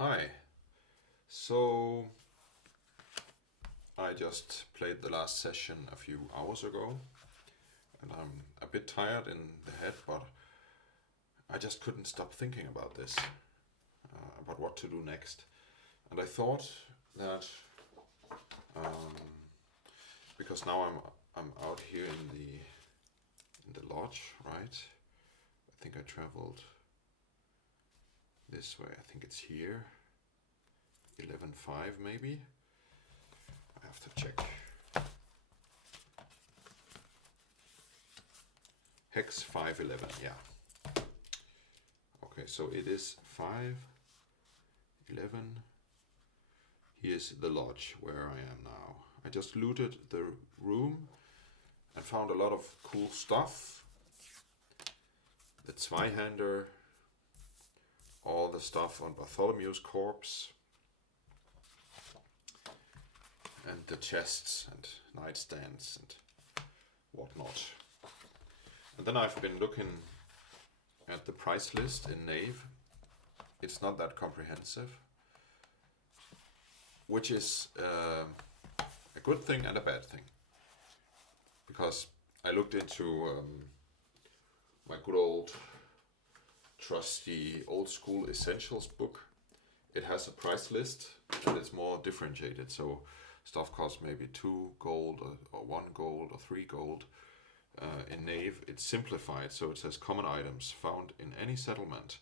Hi. So I just played the last session a few hours ago, and I'm a bit tired in the head, but I just couldn't stop thinking about this, about what to do next. And I thought that um, because now I'm out here in the lodge, right? I think I traveled this way. I think it's here, 11:05 maybe. I have to check. Hex 511, yeah. Okay, so it is 511. Here's the lodge where I am now. I just looted the room and found a lot of cool stuff. The Zweihander, all the stuff on Bartholomew's corpse, and the chests and nightstands and whatnot. And then I've been looking at the price list in Knave. It's not that comprehensive, which is a good thing and a bad thing. Because I looked into my good old trusty old school essentials book. It has a price list and it's more differentiated. So stuff costs maybe 2 gold or 1 gold or 3 gold. In Knave, it's simplified, so it says common items found in any settlement: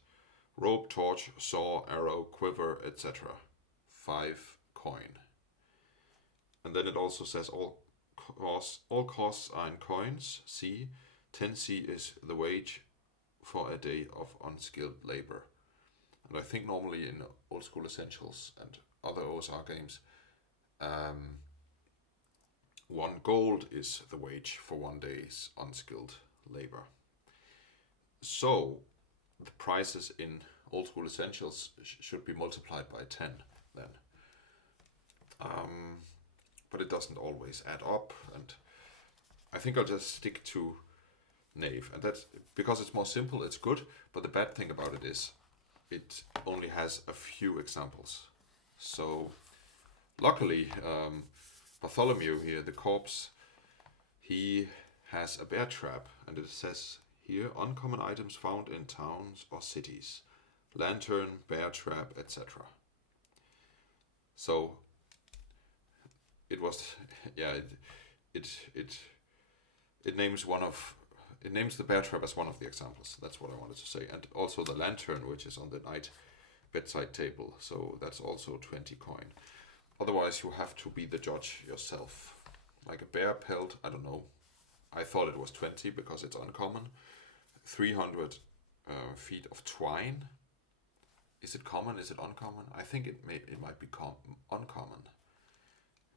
rope, torch, saw, arrow, quiver, etc. 5 coin. And then it also says all costs are in coins. C. 10C is the wage for a day of unskilled labor. And I think normally in old school essentials and other OSR games, 1 gold is the wage for 1 day's unskilled labor. So the prices in old school essentials should be multiplied by 10 then. But it doesn't always add up, and I think I'll just stick to Knave. And that's because it's more simple, it's good, but the bad thing about it is it only has a few examples. So luckily, Bartholomew here, the corpse, he has a bear trap, and it says here uncommon items found in towns or cities: lantern, bear trap, etc. So it was, yeah, it names it names the bear trap as one of the examples. That's what I wanted to say, and also the lantern, which is on the night bedside table. So that's also 20 coin. Otherwise, you have to be the judge yourself. Like a bear pelt, I don't know. I thought it was 20 because it's uncommon. 300 feet of twine. Is it common? Is it uncommon? I think it might be uncommon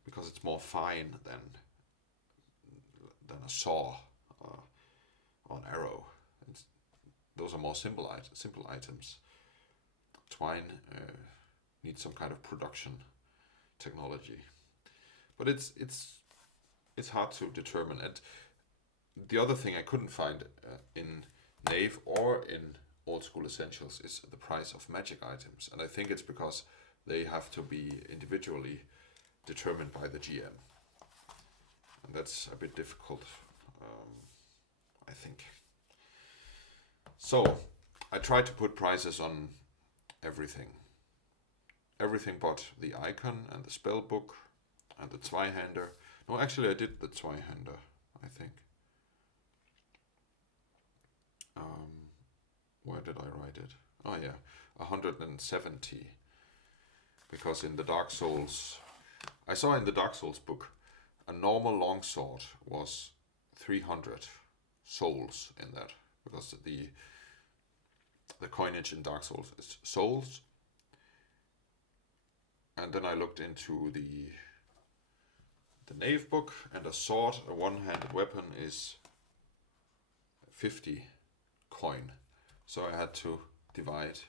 because it's more fine than a saw or an arrow. Those are more simple items. Twine needs some kind of production technology, but it's hard to determine. And the other thing I couldn't find in Knave or in old school essentials is the price of magic items, and I think it's because they have to be individually determined by the GM, and that's a bit difficult, I think. So I tried to put prices on everything but the icon and the spell book and the Zweihander. No, actually I did the Zweihander, I think. Where did I write it? Oh yeah, 170. Because in the Dark Souls, I saw in the Dark Souls book, a normal longsword was 300 souls in that. Because the coinage in Dark Souls is souls. And then I looked into the Knave book, and a sword, a one-handed weapon, is 50 coin. So I had to divide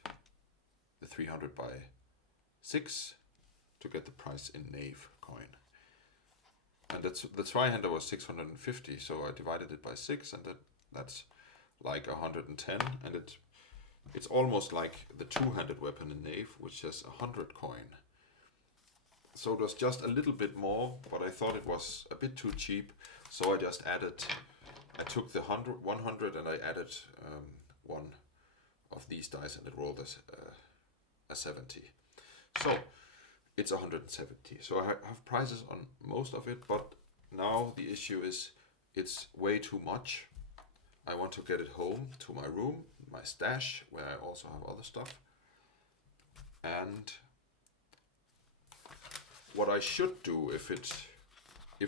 the 300 by 6 to get the price in Knave coin. And the Zweihander was 650, so I divided it by 6, and that's like 110, and it It's almost like the two-handed weapon in Knave, which has 100 coin. So it was just a little bit more, but I thought it was a bit too cheap. So I just added, I took the 100 and I added one of these dice and it rolled a 70. So it's 170. So I have prices on most of it, but now the issue is it's way too much. I want to get it home to my room, my stash, where I also have other stuff. And what I should do if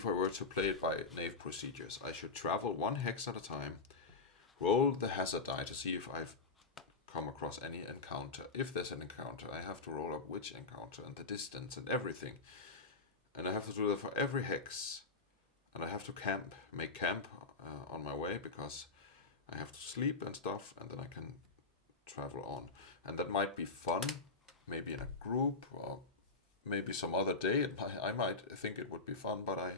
I were to play it by Knave procedures, I should travel one hex at a time, roll the hazard die to see if I've come across any encounter. If there's an encounter, I have to roll up which encounter and the distance and everything. And I have to do that for every hex. And I have to make camp on my way, because I have to sleep and stuff, and then I can travel on. And that might be fun, maybe in a group, or maybe some other day. I might think it would be fun, but I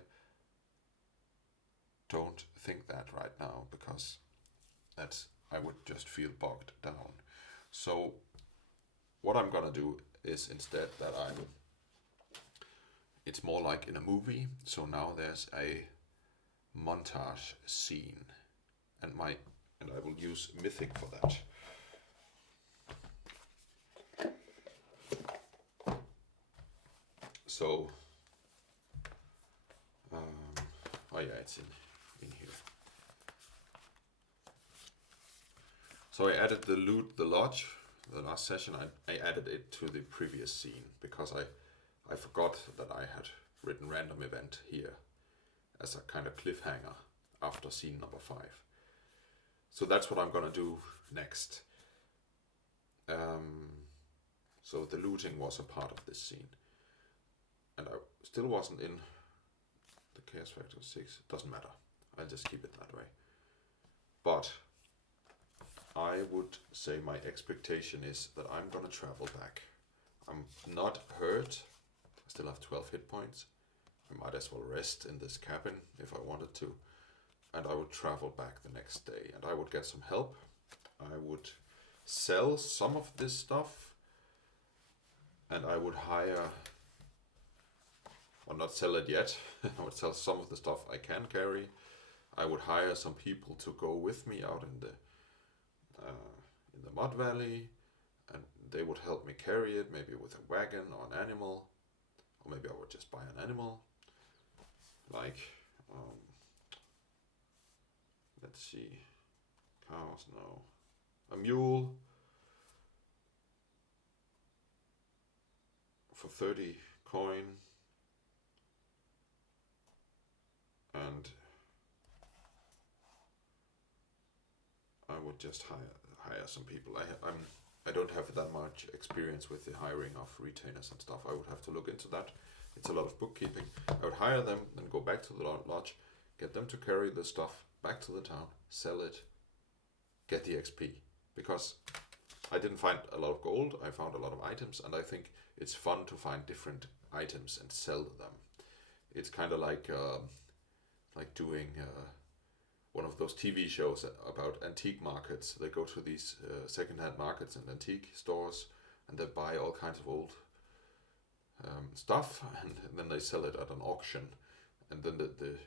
don't think that right now, because I would just feel bogged down. So what I'm gonna do is instead that it's more like in a movie. So now there's a montage scene, and I will use Mythic for that. So, oh yeah, it's in here. So I added the lodge, the last session. I added it to the previous scene because I forgot that I had written random event here as a kind of cliffhanger after scene number 5. So that's what I'm gonna do next. So the looting was a part of this scene. And I still wasn't in the Chaos Factor 6. Doesn't matter. I'll just keep it that way. But I would say my expectation is that I'm gonna travel back. I'm not hurt. I still have 12 hit points. I might as well rest in this cabin if I wanted to. And I would travel back the next day. And I would get some help. I would sell some of this stuff. And I would hire... Well, not sell it yet. I would sell some of the stuff I can carry. I would hire some people to go with me out in the mud valley, and they would help me carry it, maybe with a wagon or an animal, or maybe I would just buy an animal, like let's see, cows, no, a mule for 30 coin. And I would just hire some people. I don't have that much experience with the hiring of retainers and stuff. I would have to look into that. It's a lot of bookkeeping. I would hire them, then go back to the lodge, get them to carry the stuff back to the town, sell it, get the XP. Because I didn't find a lot of gold, I found a lot of items, and I think it's fun to find different items and sell them. It's kind of like doing one of those TV shows about antique markets. They go to these second-hand markets and antique stores, and they buy all kinds of old stuff, and then they sell it at an auction. And then the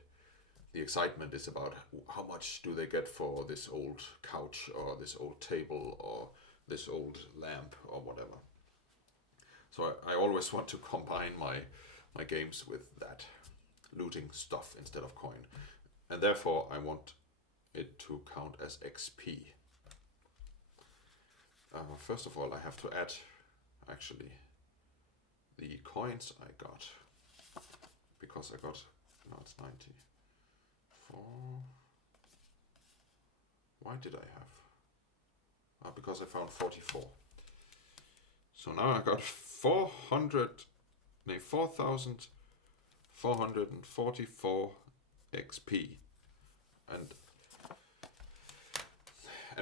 excitement is about how much do they get for this old couch, or this old table, or this old lamp, or whatever. So I always want to combine my games with that, looting stuff instead of coin. And therefore I want it to count as XP. First of all, I have to add actually the coins I got, because I got, now it's 94. Why did I have? Because I found 44. So now I got 4,444 XP, and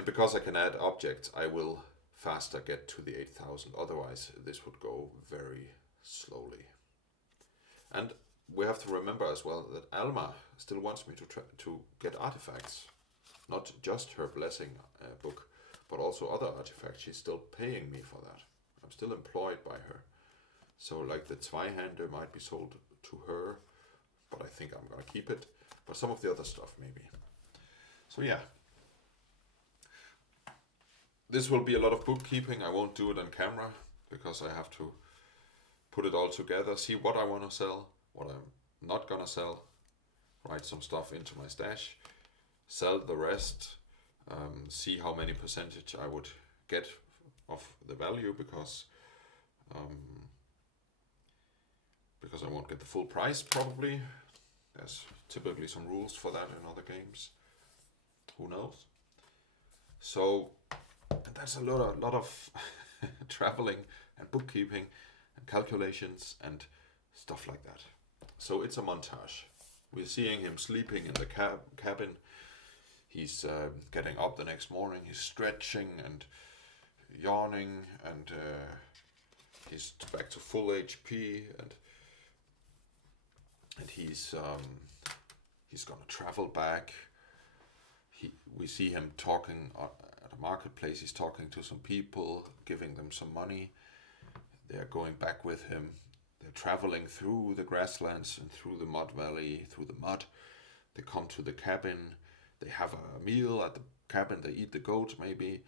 because I can add objects, I will faster get to the 8,000. Otherwise, this would go very slowly. And we have to remember as well that Alma still wants me to get artifacts, not just her blessing book, but also other artifacts. She's still paying me for that. I'm still employed by her. So like the Zweihander might be sold to her, but I think I'm gonna keep it. But some of the other stuff maybe. So yeah. This will be a lot of bookkeeping. I won't do it on camera because I have to put it all together, see what I want to sell, what I'm not gonna sell, write some stuff into my stash, sell the rest, see how many percentage I would get of the value because I won't get the full price probably. There's typically some rules for that in other games. Who knows? So that's a lot of traveling and bookkeeping and calculations and stuff like that. So it's a montage. We're seeing him sleeping in the cabin. He's getting up the next morning. He's stretching and yawning, and he's back to full HP, and he's gonna travel back. We see him talking at a marketplace. He's talking to some people, giving them some money. They're going back with him. They're traveling through the grasslands and through the mud valley, through the mud. They come to the cabin. They have a meal at the cabin. They eat the goat maybe.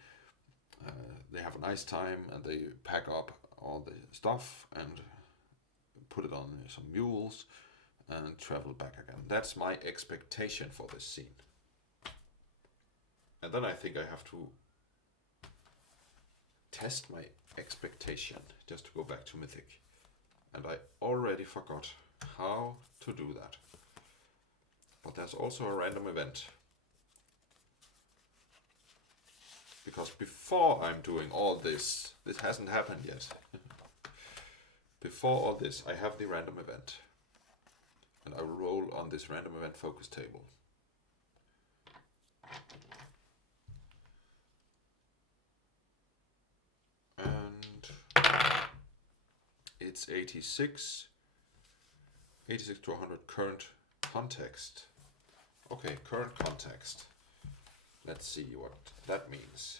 They have a nice time, and they pack up all the stuff and put it on some mules and travel back again. That's my expectation for this scene. And then I think I have to test my expectation, just to go back to Mythic. And I already forgot how to do that. But there's also a random event. Because before I'm doing all this hasn't happened yet. Before all this, I have the random event. And I will roll on this random event focus table. It's 86 to 100 current context. Okay, current context. Let's see what that means.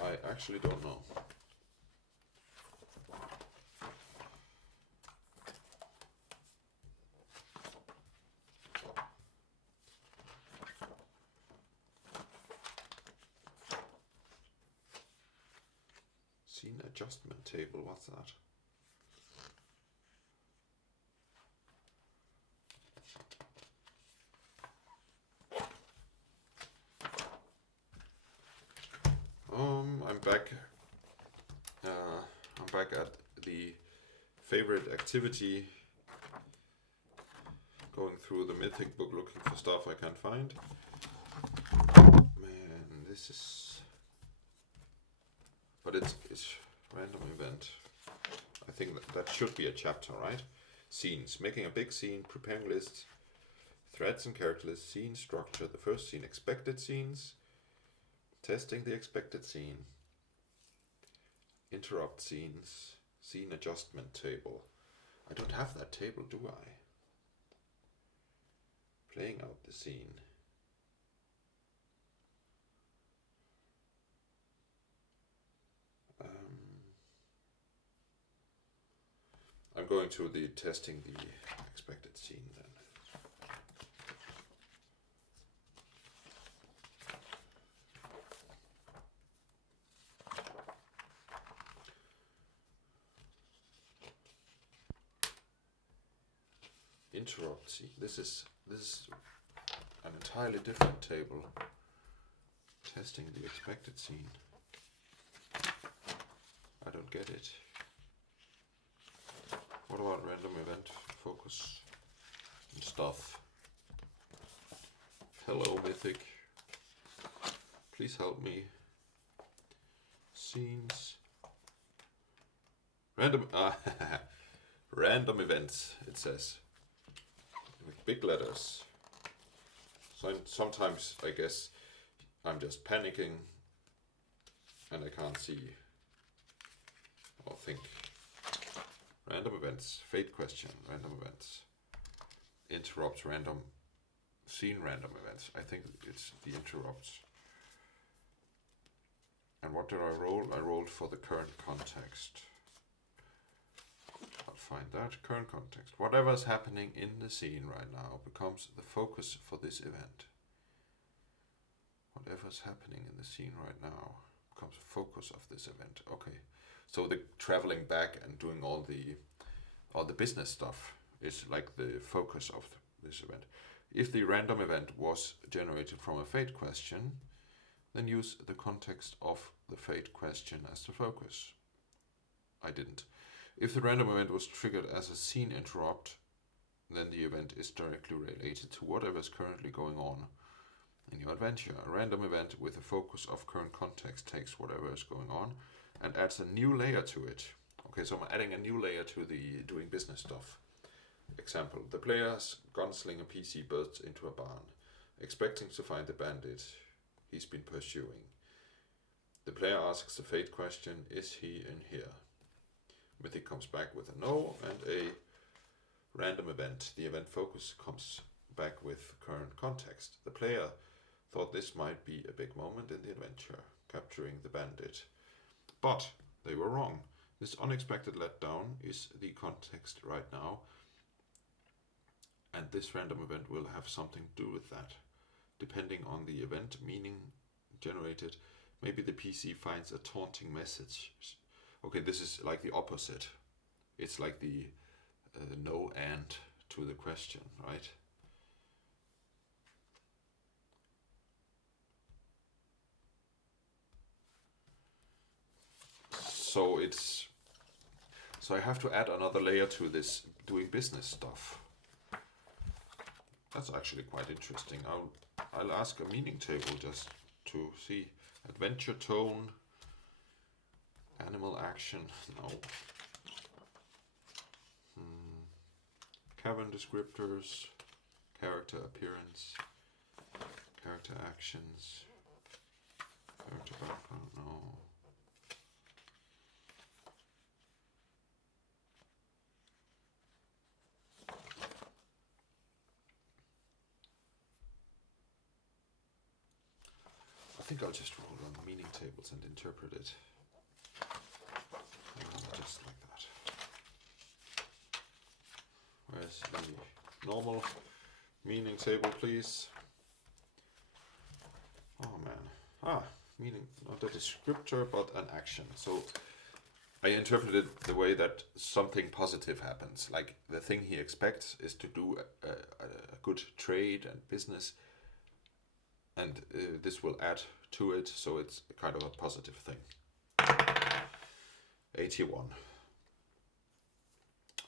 I actually don't know. Scene adjustment table, what's that? I'm back at the favorite activity, going through the Mythic book looking for stuff I can't find. Man, this is... But it's random event. I think that should be a chapter, right? Scenes. Making a big scene, preparing lists, threads and character lists, scene structure. The first scene, expected scenes. Testing the expected scene. Interrupt scenes. Scene adjustment table. I don't have that table, do I? Playing out the scene. I'm going to the testing the expected scene then. Interrupt scene. This is an entirely different table. Testing the expected scene. I don't get it. What about random event focus and stuff? Hello Mythic. Please help me. Scenes. Random events, it says. With big letters. So sometimes I guess I'm just panicking and I can't see or think. Random events, fate question, random events. interrupts random scene random events. I think it's the interrupts. And what did I roll? I rolled for the current context. I'll find that. Current context. Whatever's happening in the scene right now becomes the focus for this event. Whatever's happening in the scene right now becomes the focus of this event. Okay. So the traveling back and doing all the business stuff is like the focus of this event. If the random event was generated from a fate question, then use the context of the fate question as the focus. I didn't. If the random event was triggered as a scene interrupt, then the event is directly related to whatever is currently going on in your adventure. A random event with a focus of current context takes whatever is going on and adds a new layer to it. Okay, so I'm adding a new layer to the doing business stuff. Example, the player's gunslinger PC bursts into a barn, expecting to find the bandit he's been pursuing. The player asks the fate question, is he in here? Mythic comes back with a no and a random event. The event focus comes back with current context. The player thought this might be a big moment in the adventure, capturing the bandit. But they were wrong. This unexpected letdown is the context right now, and this random event will have something to do with that. Depending on the event meaning generated, maybe the PC finds a taunting message. Okay, this is like the opposite. It's like the no and to the question, right? So I have to add another layer to this doing business stuff. That's actually quite interesting. I'll ask a meaning table just to see. Adventure tone, animal action, no. Cavern descriptors, character appearance, character actions, character background, no. I think I'll just roll on meaning tables and interpret it. Just like that. Where's the normal meaning table, please? Oh man. Meaning, not a descriptor, but an action. So I interpreted it the way that something positive happens. Like the thing he expects is to do a good trade and business. And this will add to it, so it's kind of a positive thing. 81.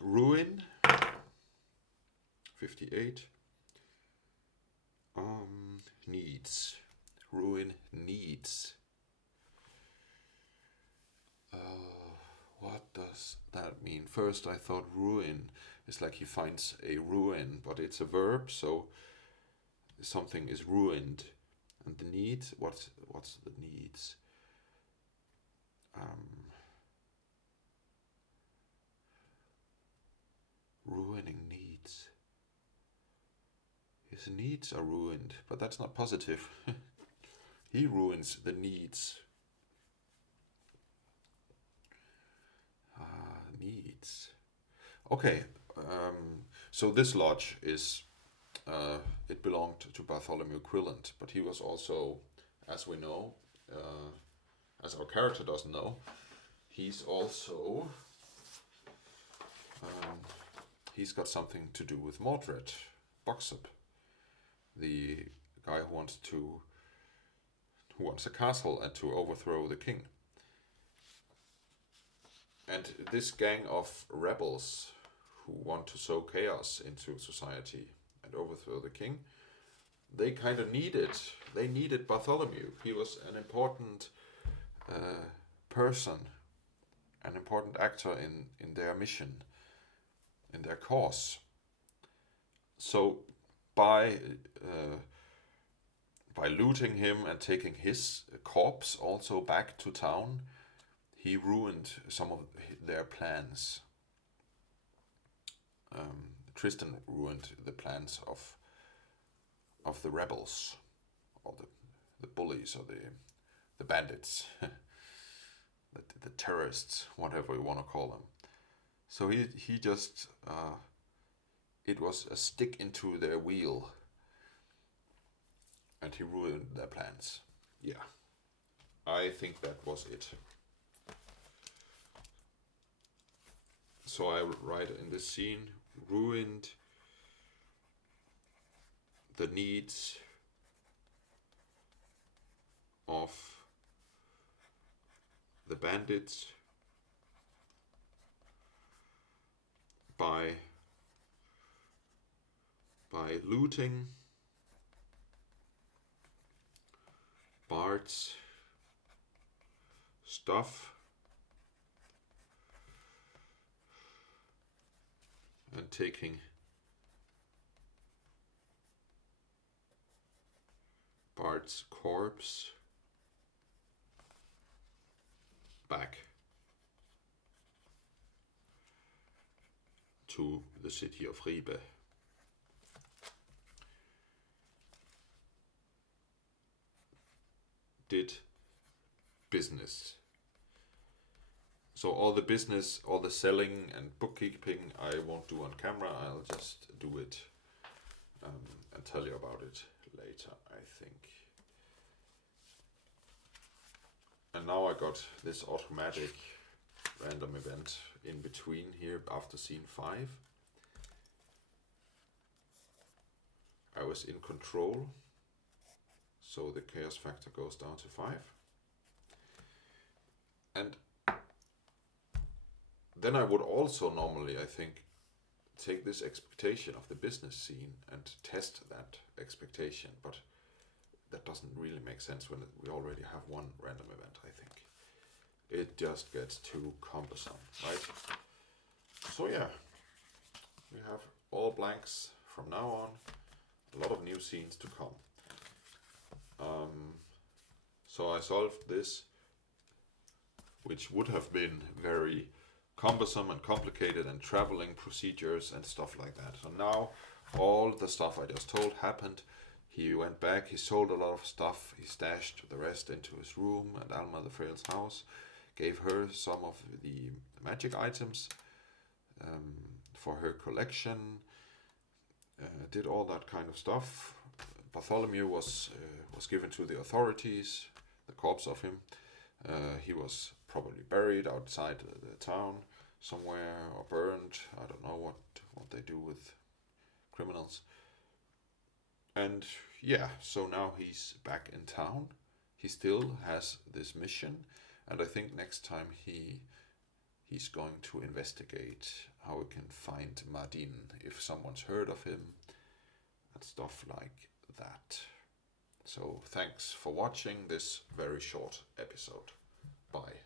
Ruin. 58. Needs. Ruin needs. What does that mean? First I thought ruin is like he finds a ruin, but it's a verb, so something is ruined. And the needs, what's the needs? Ruining needs. His needs are ruined, but that's not positive. He ruins the needs. Needs. Okay, so this lodge is it belonged to Bartholomew Quilland, but he was also, as we know, as our character doesn't know, he's also he's got something to do with Mordred Boxup, the guy who wants a castle and to overthrow the king. And this gang of rebels who want to sow chaos into society and overthrow the king, they kind of needed Bartholomew. He was an important person, an important actor in their mission, in their cause. So by looting him and taking his corpse also back to town, he ruined some of their plans. Tristan ruined the plans of the rebels, or the bullies, or the bandits, the terrorists, whatever you want to call them. So he just it was a stick into their wheel, and he ruined their plans. Yeah, I think that was it. So I write in this scene, ruined the needs of the bandits by looting Bart's stuff and taking Bart's corpse back to the city of Ribe. Did business. So all the business, all the selling and bookkeeping I won't do on camera. I'll just do it and tell you about it later, I think. And now I got this automatic random event in between here after scene 5. I was in control, so the chaos factor goes down to 5. And then I would also normally, I think, take this expectation of the business scene and test that expectation, but that doesn't really make sense when we already have one random event, I think. It just gets too cumbersome, right? So yeah, we have all blanks from now on, a lot of new scenes to come. So I solved this, which would have been very cumbersome and complicated and traveling procedures and stuff like that. So now all the stuff I just told happened. He went back, he sold a lot of stuff, he stashed the rest into his room at Alma the Frail's house, gave her some of the magic items for her collection, did all that kind of stuff. Bartholomew was given to the authorities, the corpse of him. He was probably buried outside the town somewhere, or burned. I don't know what they do with criminals. And yeah, so now he's back in town. He still has this mission, and I think next time he's going to investigate how we can find Madin, if someone's heard of him, and stuff like that. So thanks for watching this very short episode. Bye.